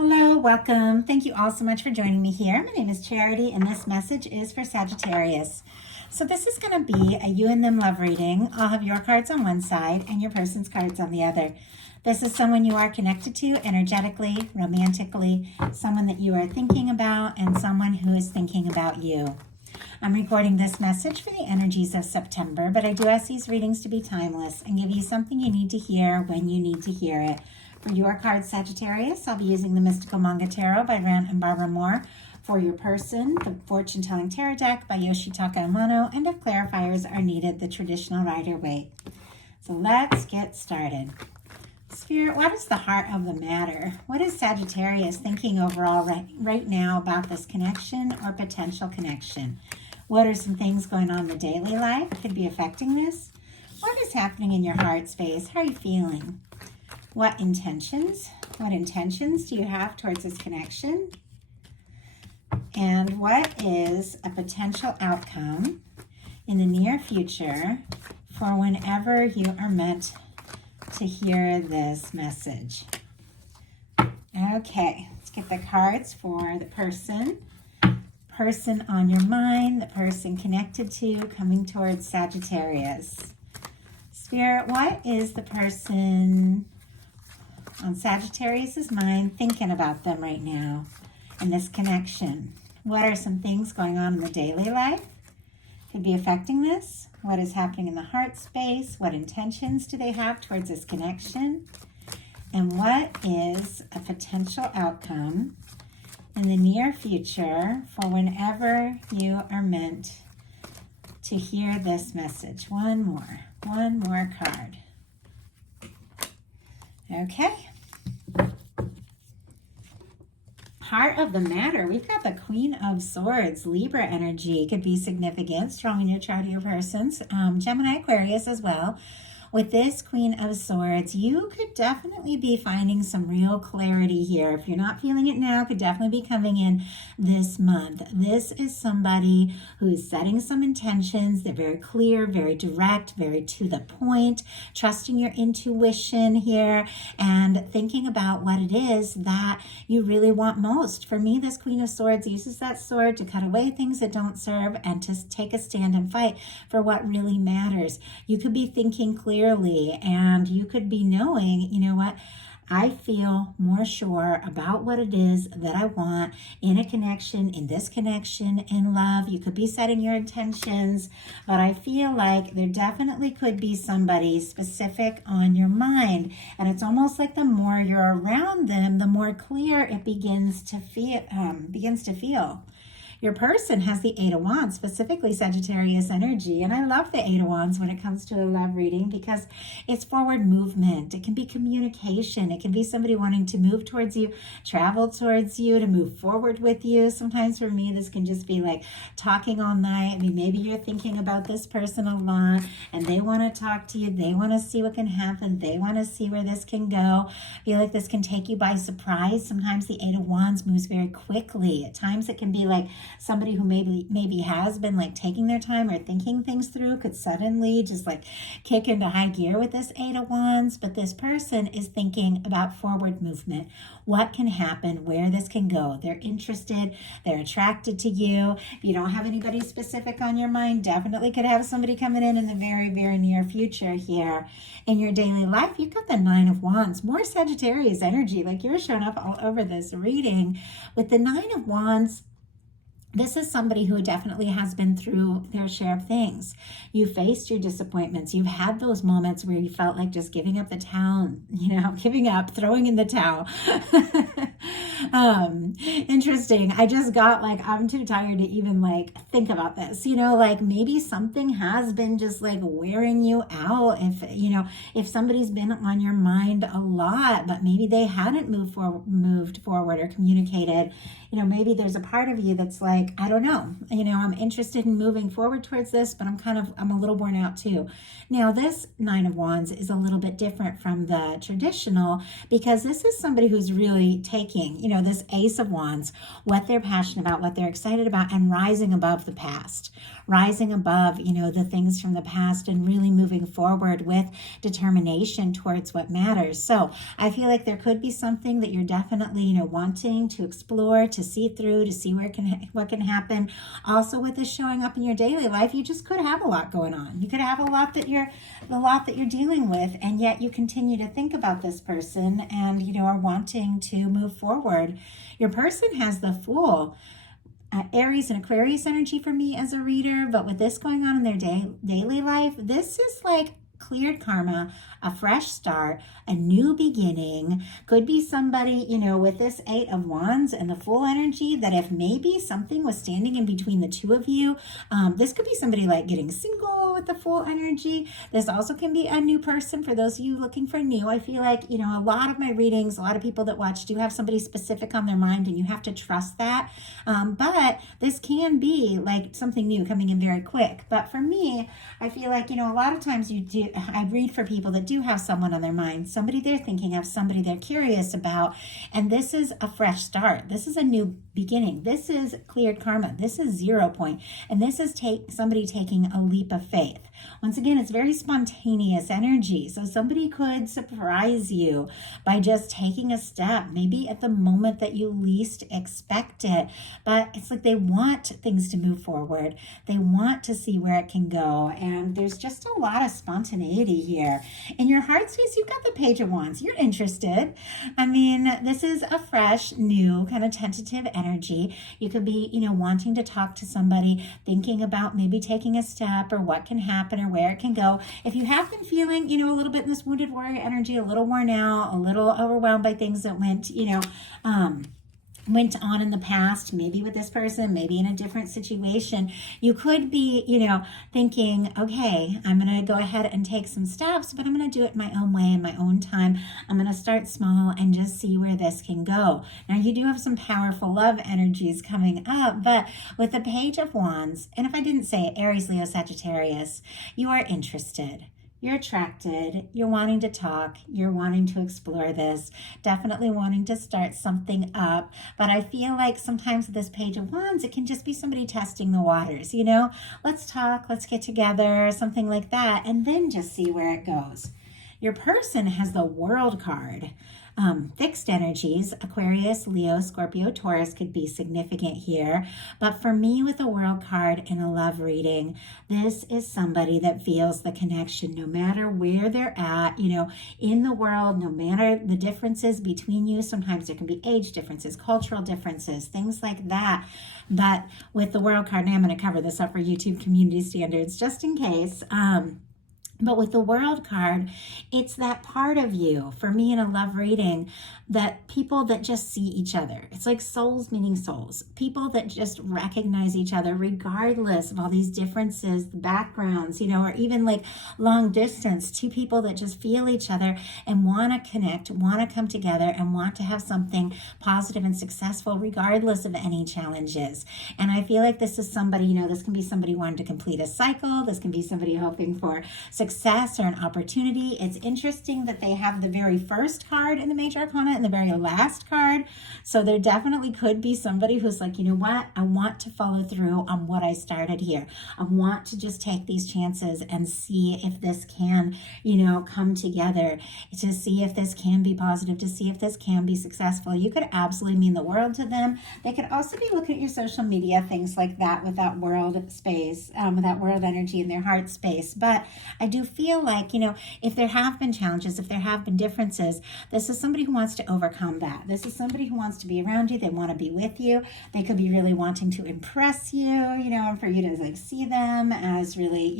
Hello, welcome. Thank you all so much for joining me here. My name is Charity, and this message is for Sagittarius. So this is going to be a you and them love reading. I'll have your cards on one side and your person's cards on the other. This is someone you are connected to energetically, romantically, someone that you are thinking about, and someone who is thinking about you. I'm recording this message for the energies of September, but I do ask these readings to be timeless and give you something you need to hear when you need to hear it. For your card, Sagittarius, I'll be using the Mystical Manga Tarot by Grant and Barbara Moore. For your person, the Fortune Telling Tarot Deck by Yoshitaka Amano, and if clarifiers are needed, the traditional Rider-Waite. So let's get started. Spirit, what is the heart of the matter? What is Sagittarius thinking overall right now about this connection or potential connection? What are some things going on in the daily life that could be affecting this? What is happening in your heart space? How are you feeling? What intentions do you have towards this connection? And what is a potential outcome in the near future for whenever you are meant to hear this message? Okay, let's get the cards for the person on your mind, the person connected to, coming towards Sagittarius. Spirit, what is the person on Sagittarius's mind thinking about them right now and this connection? What are some things going on in the daily life could be affecting this? What is happening in the heart space? What intentions do they have towards this connection? And what is a potential outcome in the near future for whenever you are meant to hear this message? One more card. Okay. Heart of the matter, we've got the Queen of Swords. Libra energy could be significant, strong in your chart of your persons. Gemini, Aquarius as well. With this Queen of Swords, you could definitely be finding some real clarity here. If you're not feeling it now, could definitely be coming in this month. This is somebody who's setting some intentions. They're very clear, very direct, very to the point, trusting your intuition here and thinking about what it is that you really want most. For me, this Queen of Swords uses that sword to cut away things that don't serve and to take a stand and fight for what really matters. You could be thinking clearly, and you could be knowing, you know what, I feel more sure about what it is that I want in a connection, in this connection, in love. You could be setting your intentions, but I feel like there definitely could be somebody specific on your mind. And it's almost like the more you're around them, the more clear it begins to feel. Your person has the Eight of Wands, specifically Sagittarius energy. And I love the Eight of Wands when it comes to a love reading because it's forward movement. It can be communication. It can be somebody wanting to move towards you, travel towards you, to move forward with you. Sometimes for me, this can just be like talking all night. I mean, maybe you're thinking about this person a lot and they want to talk to you. They want to see what can happen. They want to see where this can go. I feel like this can take you by surprise. Sometimes the Eight of Wands moves very quickly. At times it can be like somebody who maybe has been like taking their time or thinking things through could suddenly just like kick into high gear with this Eight of Wands. But this person is thinking about forward movement, what can happen, where this can go. They're interested, they're attracted to you. If you don't have anybody specific on your mind, definitely could have somebody coming in the very, very near future here. In your daily life, you've got the Nine of Wands, more Sagittarius energy, like you're showing up all over this reading. With the Nine of Wands, this is somebody who definitely has been through their share of things. You faced your disappointments. You've had those moments where you felt like just giving up the towel, giving up, throwing in the towel. Interesting. I just got like, I'm too tired to even like think about this, like maybe something has been just like wearing you out. If somebody's been on your mind a lot, but maybe they hadn't moved forward or communicated, maybe there's a part of you that's like, I don't know, I'm interested in moving forward towards this, but I'm a little worn out too. Now this Nine of Wands is a little bit different from the traditional because this is somebody who's really taking, this Ace of Wands, what they're passionate about, what they're excited about, and rising above the past, rising above, the things from the past and really moving forward with determination towards what matters. So I feel like there could be something that you're definitely, wanting to explore, to see through, to see what can happen. Also with this showing up in your daily life, you just could have a lot going on. You could have a lot that you're dealing with, and yet you continue to think about this person and, are wanting to move forward. Your person has the Fool. Aries and Aquarius energy for me as a reader, but with this going on in their daily life, this is like cleared karma, a fresh start, a new beginning. Could be somebody, with this Eight of Wands and the Fool energy, that if maybe something was standing in between the two of you, this could be somebody like getting single with the Fool energy. This also can be a new person for those of you looking for new. I feel like, a lot of my readings, a lot of people that watch do have somebody specific on their mind, and you have to trust that. But this can be like something new coming in very quick. But for me, I feel like, a lot of times I read for people that do have someone on their mind, somebody they're thinking of, somebody they're curious about, and this is a fresh start. This is a new beginning. This is cleared karma. This is 0 point, and this is somebody taking a leap of faith. Once again, it's very spontaneous energy, so somebody could surprise you by just taking a step, maybe at the moment that you least expect it, but it's like they want things to move forward. They want to see where it can go, and there's just a lot of spontaneity here. In your heart space, you've got the Page of Wands. You're interested. I mean, this is a fresh, new, kind of tentative energy. You could be, wanting to talk to somebody, thinking about maybe taking a step or what can happen or where it can go. If you have been feeling, a little bit in this wounded warrior energy, a little worn out, a little overwhelmed by things that went on in the past, maybe with this person, maybe in a different situation, you could be, thinking, okay, I'm going to go ahead and take some steps, but I'm going to do it my own way in my own time. I'm going to start small and just see where this can go. Now, you do have some powerful love energies coming up, but with the Page of Wands, and if I didn't say it, Aries, Leo, Sagittarius, you are interested. You're attracted, you're wanting to talk, you're wanting to explore this, definitely wanting to start something up. But I feel like sometimes with this Page of Wands, it can just be somebody testing the waters, let's talk, let's get together, something like that, and then just see where it goes. Your person has the World card. Fixed energies, Aquarius, Leo, Scorpio, Taurus could be significant here. But for me, with a World card in a love reading, this is somebody that feels the connection no matter where they're at, in the world, no matter the differences between you. Sometimes there can be age differences, cultural differences, things like that. But with the World card, and I'm going to cover this up for YouTube community standards just in case. But with the World card, it's that part of you, for me in a love reading, that people that just see each other. It's like souls meeting souls. People that just recognize each other regardless of all these differences, the backgrounds, or even like long distance. Two people that just feel each other and want to connect, want to come together, and want to have something positive and successful regardless of any challenges. And I feel like this is somebody, this can be somebody wanting to complete a cycle. This can be somebody hoping for success or an opportunity. It's interesting that they have the very first card in the Major Arcana and the very last card. So there definitely could be somebody who's like, what? I want to follow through on what I started here. I want to just take these chances and see if this can, come together, to see if this can be positive, to see if this can be successful. You could absolutely mean the world to them. They could also be looking at your social media, things like that, with that world space, with that world energy in their heart space. But I do feel like, if there have been challenges, if there have been differences, this is somebody who wants to overcome that. This is somebody who wants to be around you. They want to be with you. They could be really wanting to impress you, and for you to like see them as really,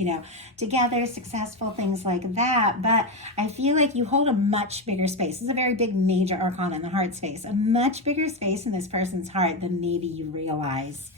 together, successful, things like that. But I feel like you hold a much bigger space. This is a very big Major Arcana in the heart space, a much bigger space in this person's heart than maybe you realize.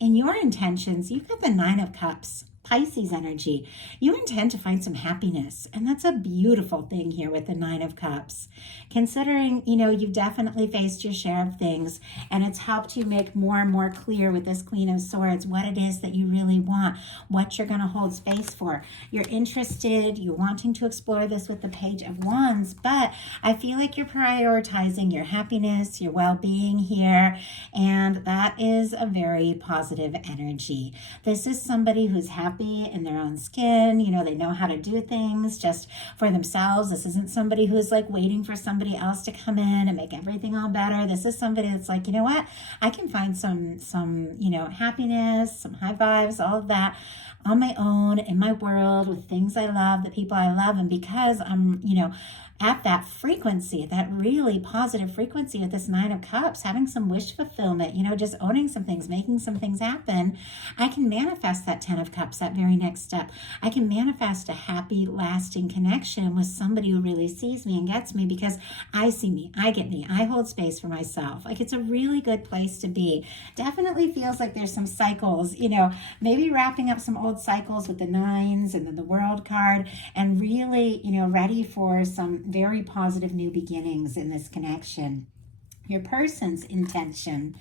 In your intentions, you've got the Nine of Cups. Pisces energy. You intend to find some happiness, and that's a beautiful thing here with the Nine of Cups. Considering, you've definitely faced your share of things, and it's helped you make more and more clear with this Queen of Swords what it is that you really want, what you're going to hold space for. You're interested, you're wanting to explore this with the Page of Wands, but I feel like you're prioritizing your happiness, your well-being here, and that is a very positive energy. This is somebody who's happy in their own skin. They know how to do things just for themselves. This isn't somebody who's like waiting for somebody else to come in and make everything all better. This is somebody that's like, you know what? I can find some happiness, some high vibes, all of that on my own, in my world, with things I love, the people I love. And because I'm, at that frequency, that really positive frequency with this Nine of Cups, having some wish fulfillment, just owning some things, making some things happen, I can manifest that 10 of Cups, that very next step. I can manifest a happy, lasting connection with somebody who really sees me and gets me because I see me, I get me, I hold space for myself. Like, it's a really good place to be. Definitely feels like there's some cycles, maybe wrapping up some old cycles with the nines and then the World card, and really, ready for some very positive new beginnings in this connection. Your person's intention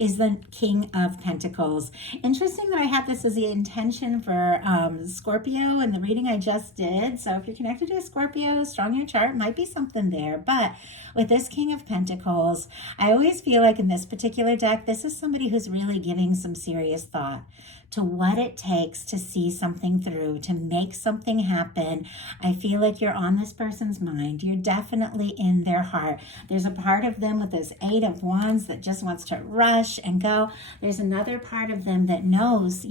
is the King of Pentacles. Interesting that I had this as the intention for Scorpio in the reading I just did. So if you're connected to a Scorpio, strong in your chart, might be something there. But with this King of Pentacles, I always feel like in this particular deck, this is somebody who's really giving some serious thought to what it takes to see something through, to make something happen. I feel like you're on this person's mind. You're definitely in their heart. There's a part of them with this Eight of Wands that just wants to rush and go. There's another part of them that knows,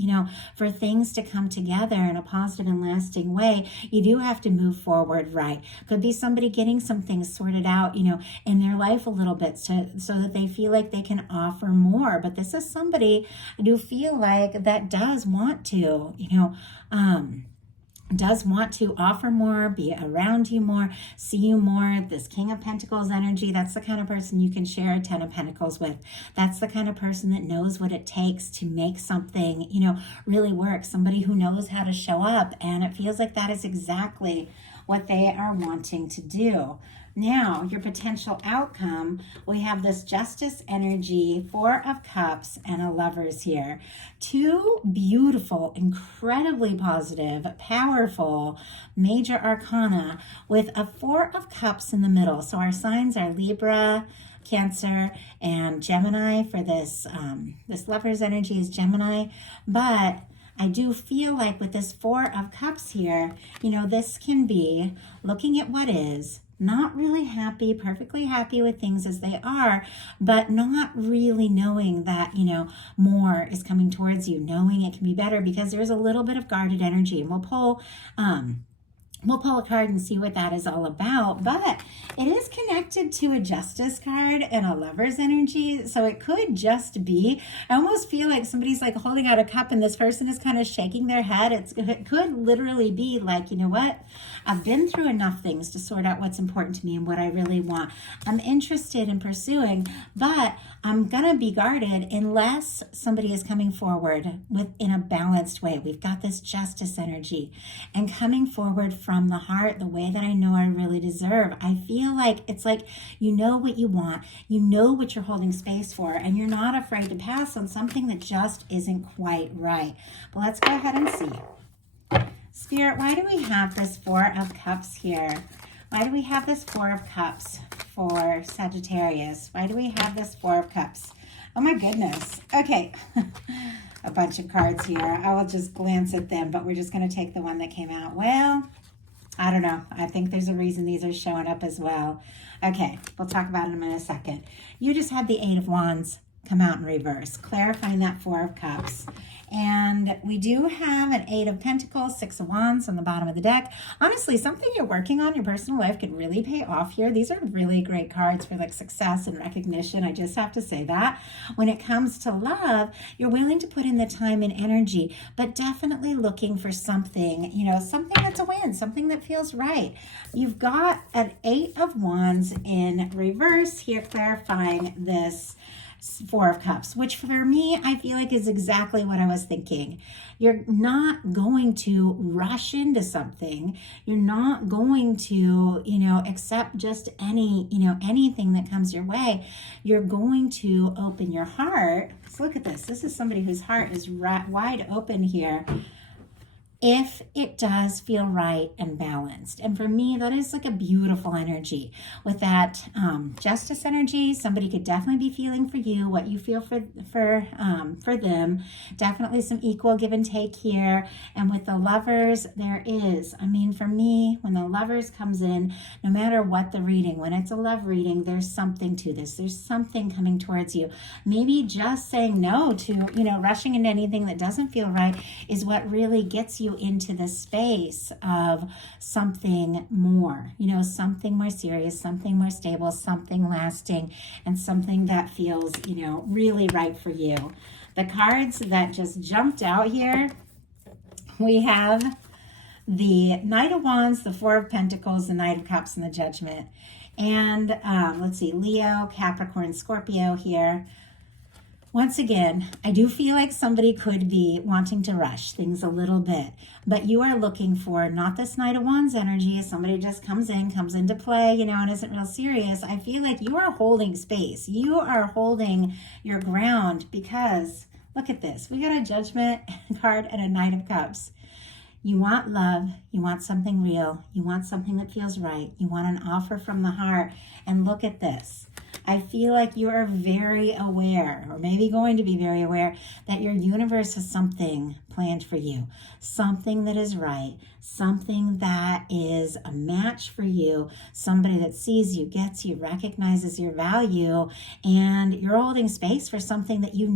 for things to come together in a positive and lasting way, you do have to move forward right. Could be somebody getting some things sorted out, in their life a little bit so that they feel like they can offer more. But this is somebody I do feel like that does want to, does want to offer more, be around you more, see you more. This King of Pentacles energy, that's the kind of person you can share a 10 of Pentacles with. That's the kind of person that knows what it takes to make something, really work. Somebody who knows how to show up. And it feels like that is exactly what they are wanting to do. Now, your potential outcome, we have this Justice energy, Four of Cups, and a Lovers here. Two beautiful, incredibly positive, powerful, major arcana with a Four of Cups in the middle. So our signs are Libra, Cancer, and Gemini. For this, this Lovers energy is Gemini. But I do feel like with this Four of Cups here, this can be looking at what is, not really happy, perfectly happy with things as they are, but not really knowing that, more is coming towards you, knowing it can be better because there's a little bit of guarded energy. And we'll pull a card and see what that is all about, but it is connected to a Justice card and a Lover's energy, so it could just be, I almost feel like somebody's like holding out a cup and this person is kind of shaking their head. It could literally be like, you know what, I've been through enough things to sort out what's important to me and what I really want. I'm interested in pursuing, but I'm gonna be guarded unless somebody is coming forward in a balanced way. We've got this Justice energy and coming forward from the heart, the way that I know I really deserve. I feel like it's like you know what you want, you know what you're holding space for, and you're not afraid to pass on something that just isn't quite right. But let's go ahead and see. Spirit, why do we have this Four of Cups here? Why do we have this Four of Cups for Sagittarius? Why do we have this Four of Cups? Oh my goodness. Okay. A bunch of cards here. I will just glance at them, but we're just going to take the one that came out. Well, I don't know. I think there's a reason these are showing up as well. Okay, we'll talk about it in a second. You just had the Eight of Wands come out in reverse, clarifying that Four of Cups. And we do have an Eight of Pentacles, Six of Wands on the bottom of the deck. Honestly, something you're working on in your personal life could really pay off here. These are really great cards for like success and recognition. I just have to say that. When it comes to love, you're willing to put in the time and energy, but definitely looking for something, something that's a win, something that feels right. You've got an Eight of Wands in reverse here, clarifying this Four of Cups, which for me, I feel like is exactly what I was thinking. You're not going to rush into something. You're not going to, accept just anything that comes your way. You're going to open your heart. So look at this. This is somebody whose heart is wide open here, if it does feel right and balanced. And for me, that is like a beautiful energy. With that justice energy, somebody could definitely be feeling for you what you feel for them. Definitely some equal give and take here. And with the Lovers, there is, for me, when the Lovers comes in, no matter what the reading, when it's a love reading, there's something to this. There's something coming towards you. Maybe just saying no to, rushing into anything that doesn't feel right is what really gets you into the space of something more, something more serious, something more stable, something lasting, and something that feels, really right for you. The cards that just jumped out here, we have the Knight of Wands, the Four of Pentacles, the Knight of Cups, and the Judgment. And let's see, Leo, Capricorn, Scorpio here. Once again, I do feel like somebody could be wanting to rush things a little bit, but you are looking for not this Knight of Wands energy as somebody just comes into play, and isn't real serious. I feel like you are holding space. You are holding your ground because look at this. We got a Judgment card and a Knight of Cups. You want love, you want something real, you want something that feels right, you want an offer from the heart, and look at this. I feel like you are very aware, or maybe going to be very aware, that your universe has something planned for you, something that is right, something that is a match for you, somebody that sees you, gets you, recognizes your value, and you're holding space for something that your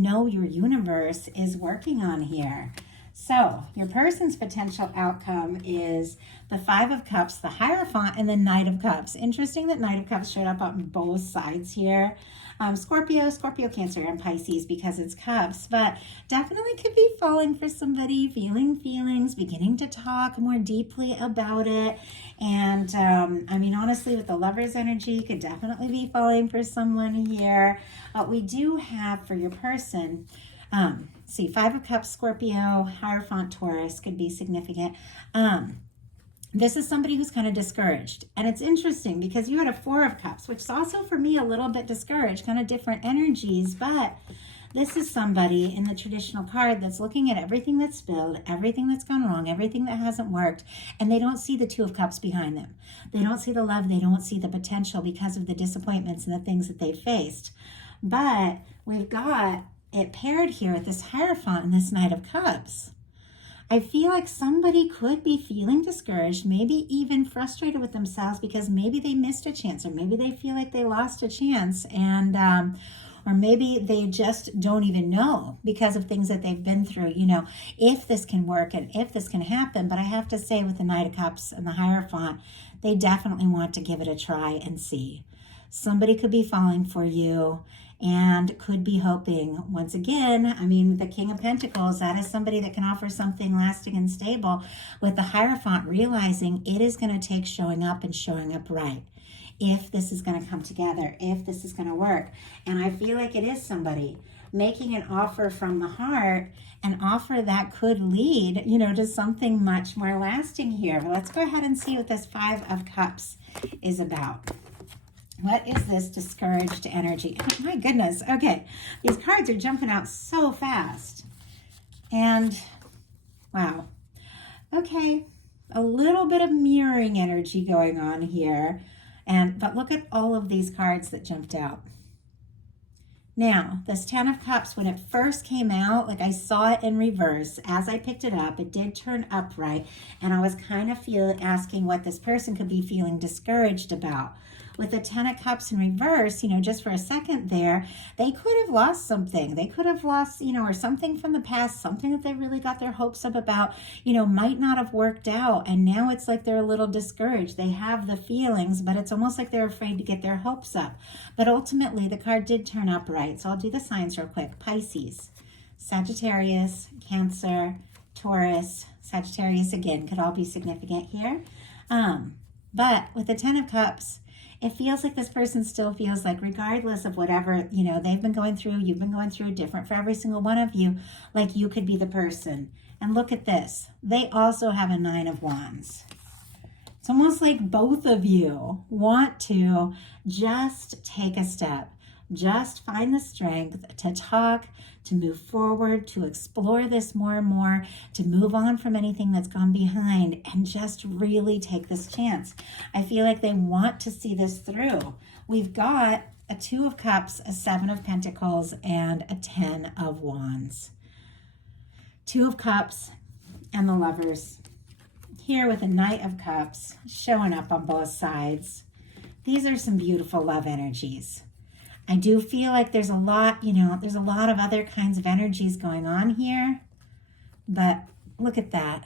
universe is working on here. So your person's potential outcome is the Five of Cups, the Hierophant, and the Knight of Cups. Interesting that Knight of Cups showed up on both sides here. Scorpio, Cancer, and Pisces because it's cups, but definitely could be falling for somebody, feeling feelings, beginning to talk more deeply about it. And honestly, with the Lover's energy, could definitely be falling for someone here. But we do have for your person, see, Five of Cups, Scorpio, Hierophant, Taurus could be significant. This is somebody who's kind of discouraged. And it's interesting because you had a Four of Cups, which is also for me a little bit discouraged, kind of different energies. But this is somebody in the traditional card that's looking at everything that's spilled, everything that's gone wrong, everything that hasn't worked, and they don't see the Two of Cups behind them. They don't see the love, they don't see the potential because of the disappointments and the things that they've faced. But we've got it paired here with this Hierophant and this Knight of Cups. I feel like somebody could be feeling discouraged, maybe even frustrated with themselves because maybe they missed a chance, or maybe they feel like they lost a chance, and or maybe they just don't even know because of things that they've been through, if this can work and if this can happen. But I have to say, with the Knight of Cups and the Hierophant, they definitely want to give it a try and see. Somebody could be falling for you and could be hoping, once again, the King of Pentacles, that is somebody that can offer something lasting and stable. With the Hierophant, realizing it is going to take showing up and showing up right. If this is going to come together, if this is going to work. And I feel like it is somebody making an offer from the heart, an offer that could lead, to something much more lasting here. Well, let's go ahead and see what this Five of Cups is about. What is this discouraged energy? Oh, my goodness. Okay. These cards are jumping out so fast. And wow. Okay. A little bit of mirroring energy going on here. But look at all of these cards that jumped out. Now, this Ten of Cups, when it first came out, I saw it in reverse. As I picked it up, it did turn upright. And I was kind of asking what this person could be feeling discouraged about. With the Ten of Cups in reverse, just for a second there, they could have lost something. They could have lost, or something from the past, something that they really got their hopes up about, might not have worked out. And now it's like they're a little discouraged. They have the feelings, but it's almost like they're afraid to get their hopes up. But ultimately, the card did turn upright. So I'll do the signs real quick. Pisces, Sagittarius, Cancer, Taurus, Sagittarius again could all be significant here. But with the Ten of Cups, It feels like this person still feels like, regardless of whatever, they've been going through, you've been going through, different for every single one of you, like you could be the person. And look at this. They also have a 9 of Wands. It's almost like both of you want to just take a step, just find the strength to talk, to move forward, to explore this more and more, to move on from anything that's gone behind, and just really take this chance. I feel like they want to see this through. We've got a 2 of Cups, a 7 of Pentacles, and a 10 of Wands. 2 of Cups and the Lovers. Here with a Knight of Cups showing up on both sides. These are some beautiful love energies. I do feel like there's a lot, there's a lot of other kinds of energies going on here. But look at that.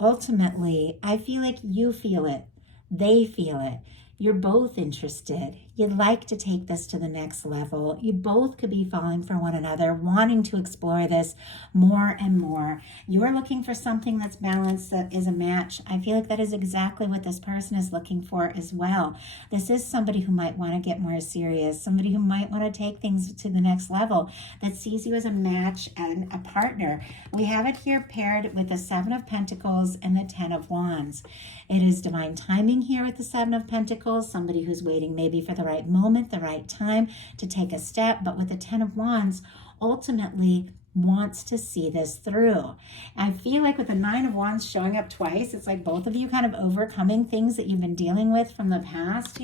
Ultimately, I feel like you feel it. They feel it. You're both interested. You'd like to take this to the next level. You both could be falling for one another, wanting to explore this more and more. You're looking for something that's balanced, that is a match. I feel like that is exactly what this person is looking for as well. This is somebody who might want to get more serious, somebody who might want to take things to the next level, that sees you as a match and a partner. We have it here paired with the 7 of Pentacles and the 10 of Wands. It is divine timing here with the 7 of Pentacles, somebody who's waiting maybe for the right moment, the right time to take a step, but with the 10 of Wands, ultimately wants to see this through. I feel like with the 9 of Wands showing up twice, it's like both of you kind of overcoming things that you've been dealing with from the past.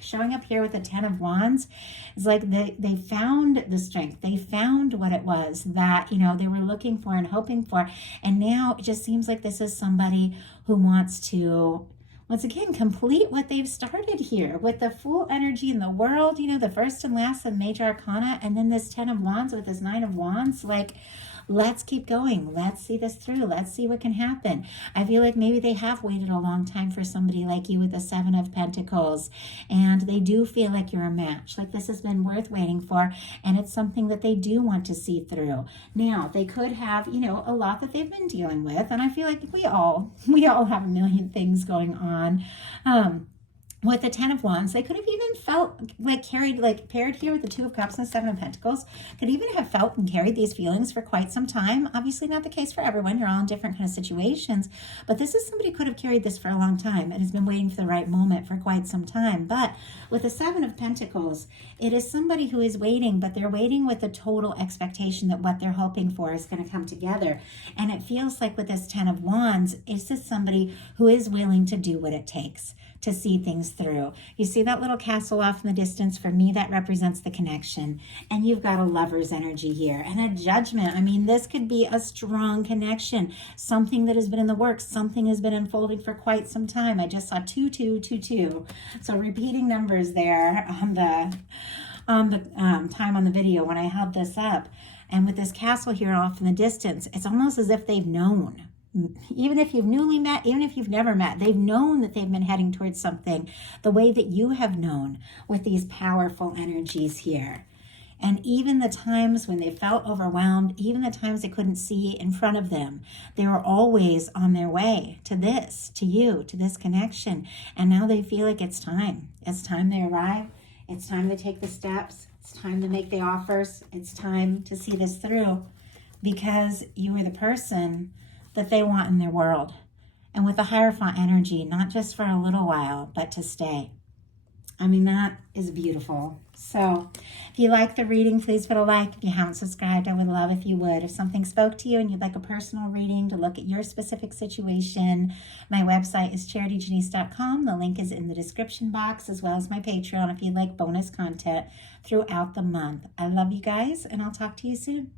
Showing up here with the 10 of Wands is like they found the strength. They found what it was that, they were looking for and hoping for. And now it just seems like this is somebody who wants to, once again, complete what they've started here with the full energy in the world, the first and last of Major Arcana, and then this 10 of Wands with this 9 of Wands. Like, let's keep going. Let's see this through. Let's see what can happen. I feel like maybe they have waited a long time for somebody like you with the 7 of Pentacles, and they do feel like you're a match. Like this has been worth waiting for, and it's something that they do want to see through. Now, they could have, a lot that they've been dealing with, and I feel like we all have a million things going on. With the 10 of Wands, they could have even felt paired here with the 2 of Cups and the 7 of Pentacles, could even have felt and carried these feelings for quite some time. Obviously not the case for everyone. You're all in different kind of situations, but this is somebody who could have carried this for a long time and has been waiting for the right moment for quite some time. But with the 7 of Pentacles, it is somebody who is waiting, but they're waiting with a total expectation that what they're hoping for is going to come together. And it feels like with this 10 of Wands, it's just somebody who is willing to do what it takes to see things through. You see that little castle off in the distance? For me, that represents the connection. And you've got a Lover's energy here and a Judgment. I mean, this could be a strong connection, something that has been in the works, something has been unfolding for quite some time. I just saw 2, 2, 2, 2. So repeating numbers there on the time on the video when I held this up. And with this castle here off in the distance, it's almost as if they've known. Even if you've newly met, even if you've never met, they've known that they've been heading towards something the way that you have known with these powerful energies here. And even the times when they felt overwhelmed, even the times they couldn't see in front of them, they were always on their way to this, to you, to this connection. And now they feel like it's time. It's time they arrive. It's time to take the steps. It's time to make the offers. It's time to see this through, because you are the person that they want in their world. And with the Hierophant energy, not just for a little while, but to stay. I mean, that is beautiful. So if you like the reading, please put a like. If you haven't subscribed, I would love if you would. If something spoke to you and you'd like a personal reading to look at your specific situation, my website is charityjanice.com. The link is in the description box, as well as my Patreon if you'd like bonus content throughout the month. I love you guys, and I'll talk to you soon.